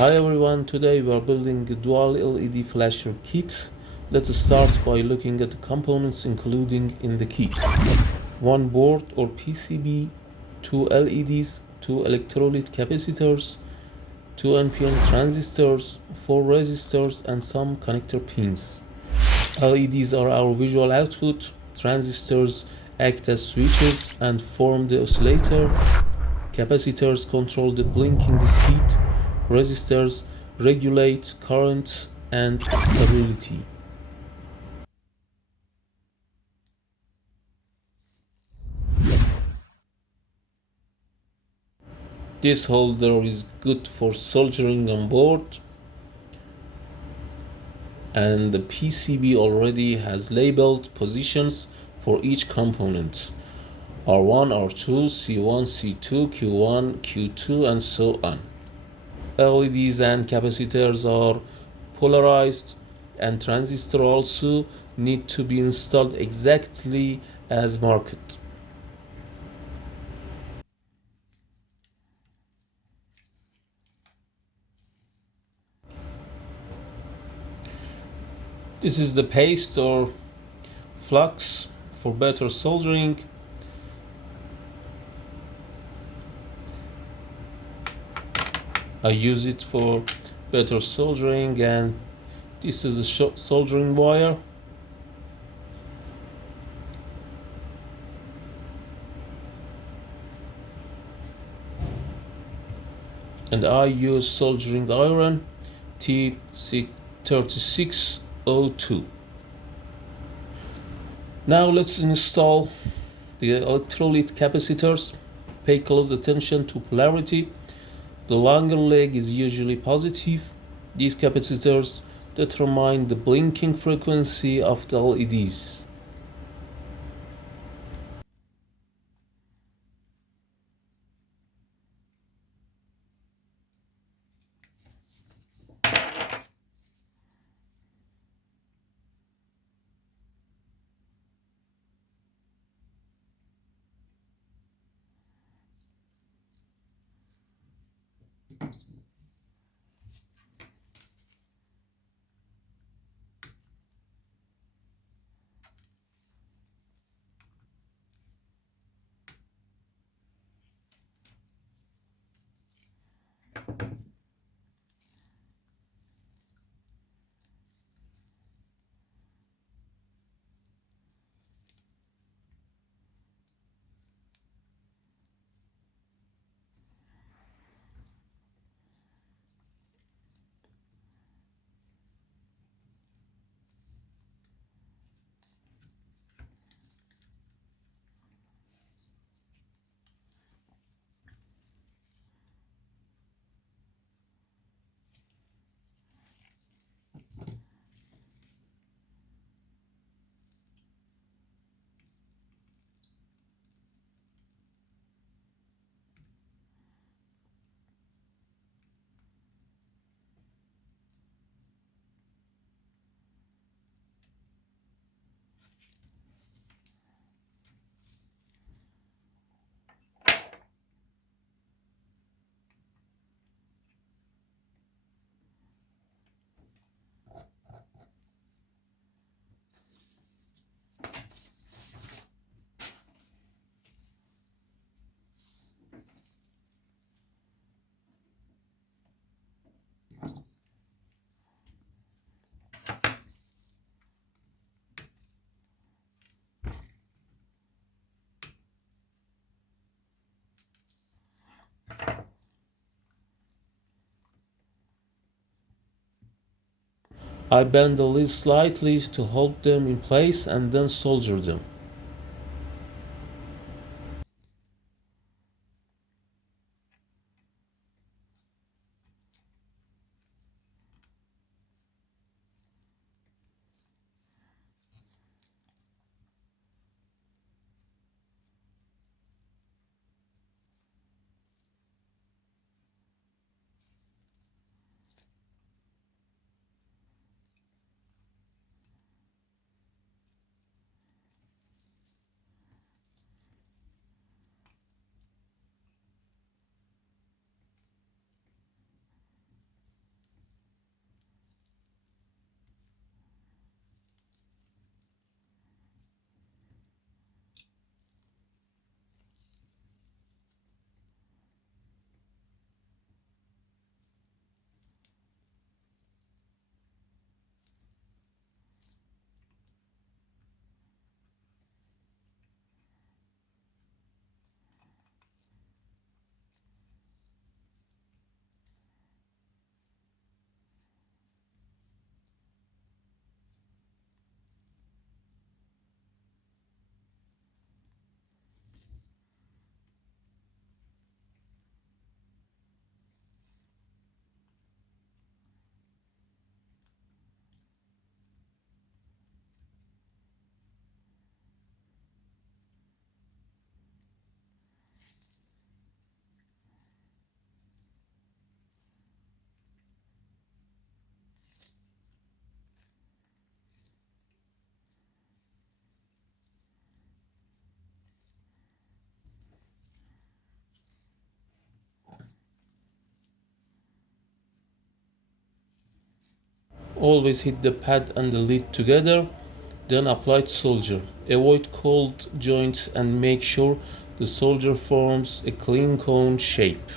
Hi everyone, today we are building a dual LED flasher kit. Let's start by looking at the components including in the kit. One board or PCB, two LEDs, two electrolyte capacitors, two NPN transistors, four resistors and some connector pins. LEDs are our visual output, transistors act as switches and form the oscillator, capacitors control the blinking speed, resistors regulate current and stability. This holder is good for soldering on board, and the PCB already has labeled positions for each component: R1, R2, C1, C2, Q1, Q2 and so on. LEDs and capacitors are polarized, and transistors also need to be installed exactly as marked. This is the paste or flux for better soldering. I use it for better soldering, and this is the soldering wire. And I use soldering iron T3602. Now let's install the electrolyte capacitors. Pay close attention to polarity. The longer leg is usually positive. These capacitors determine the blinking frequency of the LEDs. I bend the leads slightly to hold them in place and then solder them. Always hit the pad and the lid together, then apply to solder. Avoid cold joints and make sure the solder forms a clean cone shape.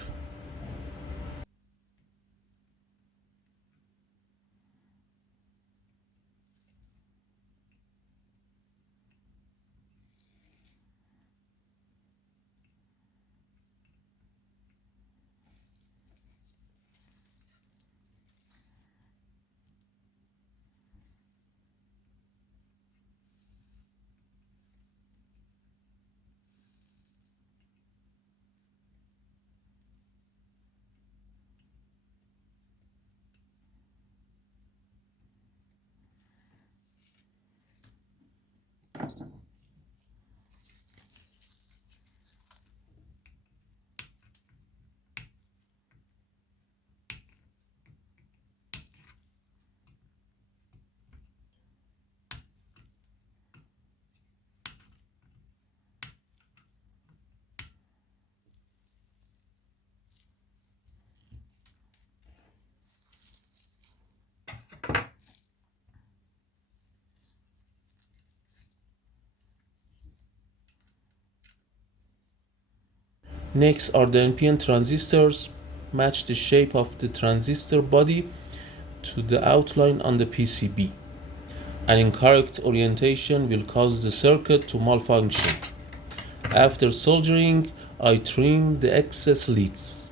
Next are the NPN transistors. Match the shape of the transistor body to the outline on the PCB. An incorrect orientation will cause the circuit to malfunction. After soldering, I trim the excess leads.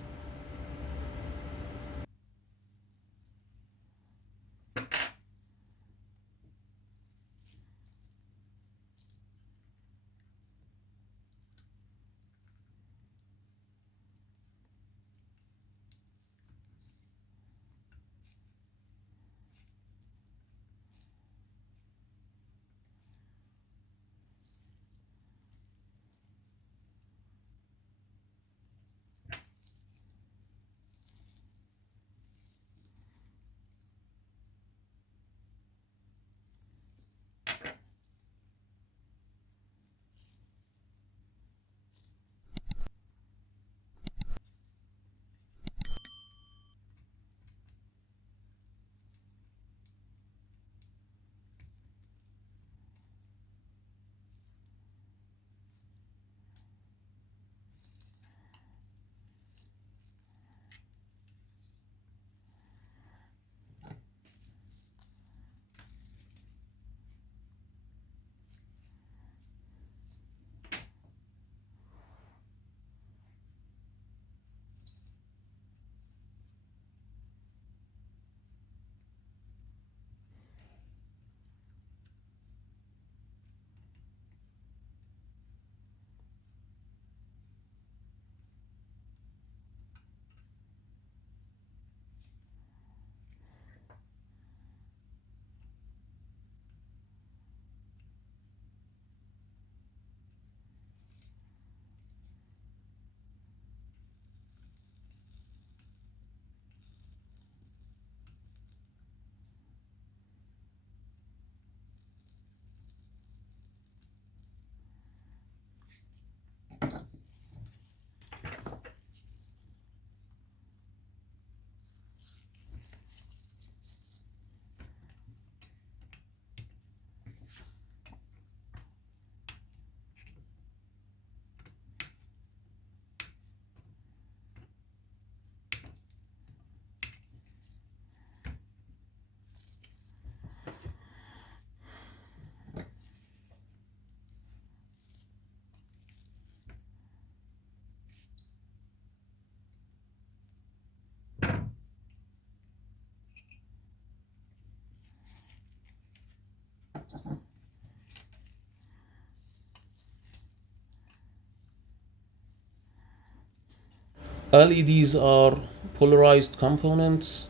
LEDs are polarized components.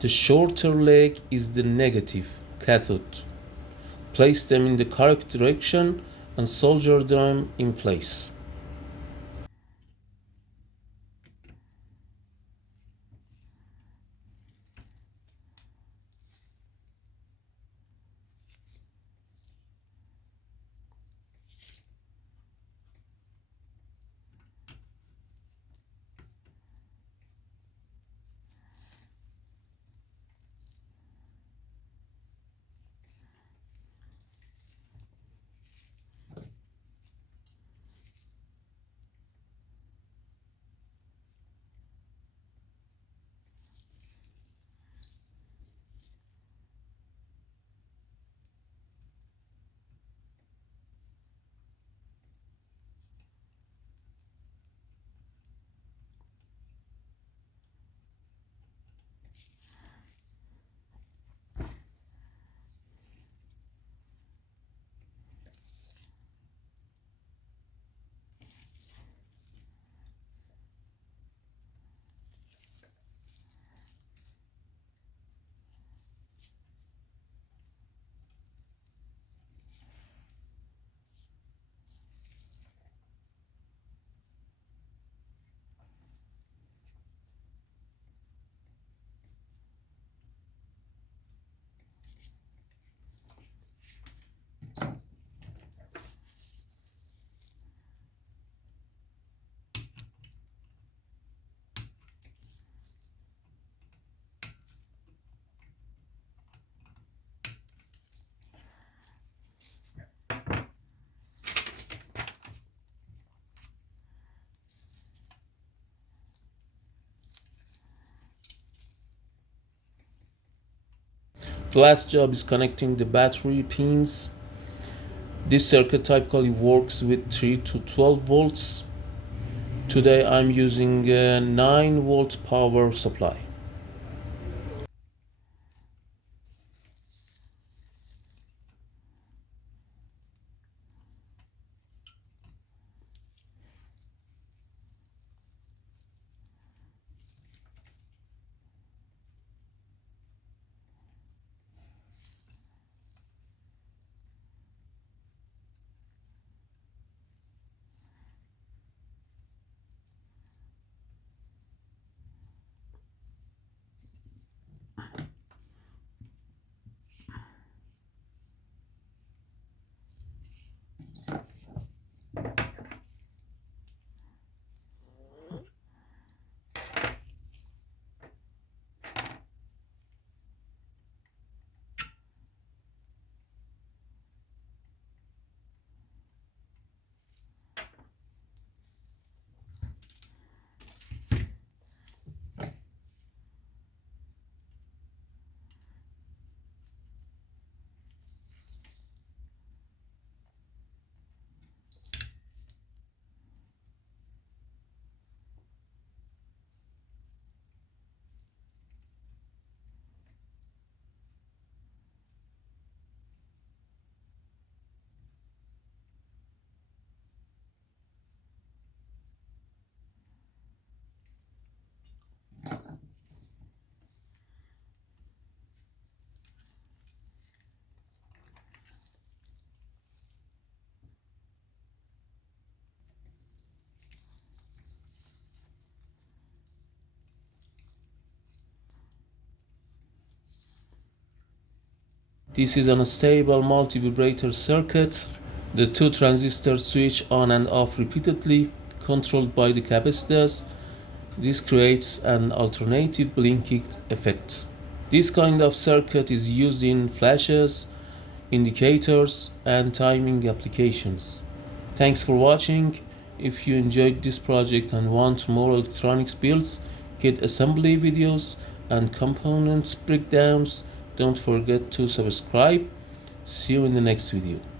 The shorter leg is the negative cathode. Place them in the correct direction and solder them in place. The last job is connecting the battery pins. This circuit typically works with 3 to 12 volts. Today I'm using a 9 volt power supply. This is an unstable multi-vibrator circuit. The two transistors switch on and off repeatedly, controlled by the capacitors. This creates an alternative blinking effect. This kind of circuit is used in flashes, indicators, and timing applications. Thanks for watching. If you enjoyed this project and want more electronics builds, kit assembly videos, and components breakdowns, don't forget to subscribe. See you in the next video.